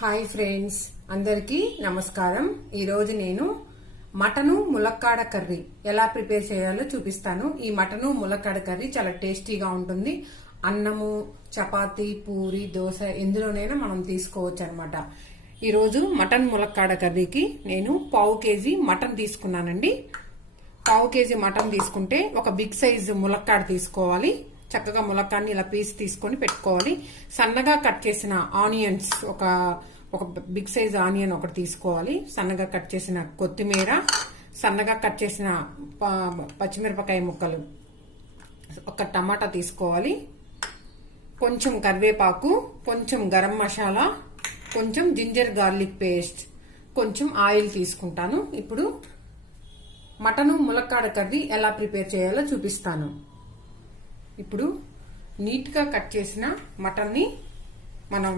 Hi friends, అందరికీ నమస్కారం. ఈరోజు నేను మటను ములక్కాడ కర్రీ ఎలా ప్రిపేర్ చేయాలో చూపిస్తాను. ఈ మటను ములక్కాడ కర్రీ చాలా టేస్టీగా ఉంటుంది. అన్నము, చపాతీ, పూరి, దోశ ఎందులోనైనా మనం తీసుకోవచ్చు అనమాట. ఈరోజు మటన్ ములక్కాడ కర్రీకి నేను 1/2 కేజీ మటన్ తీసుకున్నానండి. 1/2 కేజీ మటన్ తీసుకుంటే ఒక బిగ్ సైజు ములక్కాడ తీసుకోవాలి. చక్కగా ములక్కాడని ఇలా పీస్ తీసుకొని పెట్టుకోవాలి. సన్నగా కట్ చేసిన ఆనియన్స్ ఒక బిగ్ సైజ్ ఆనియన్ ఒకటి తీసుకోవాలి. సన్నగా కట్ చేసిన కొత్తిమీర, సన్నగా కట్ చేసిన పచ్చిమిరపకాయ ముక్కలు, ఒక టమాటా తీసుకోవాలి. కొంచెం కరివేపాకు, కొంచెం గరం మసాలా, కొంచెం జింజర్ గార్లిక్ పేస్ట్, కొంచెం ఆయిల్ తీసుకుంటాను. ఇప్పుడు మటను ములక్కాడ కర్రీ ఎలా ప్రిపేర్ చేయాలో చూపిస్తాను. ఇప్పుడు నీట్ గా కట్ చేసిన మటన్ని మనం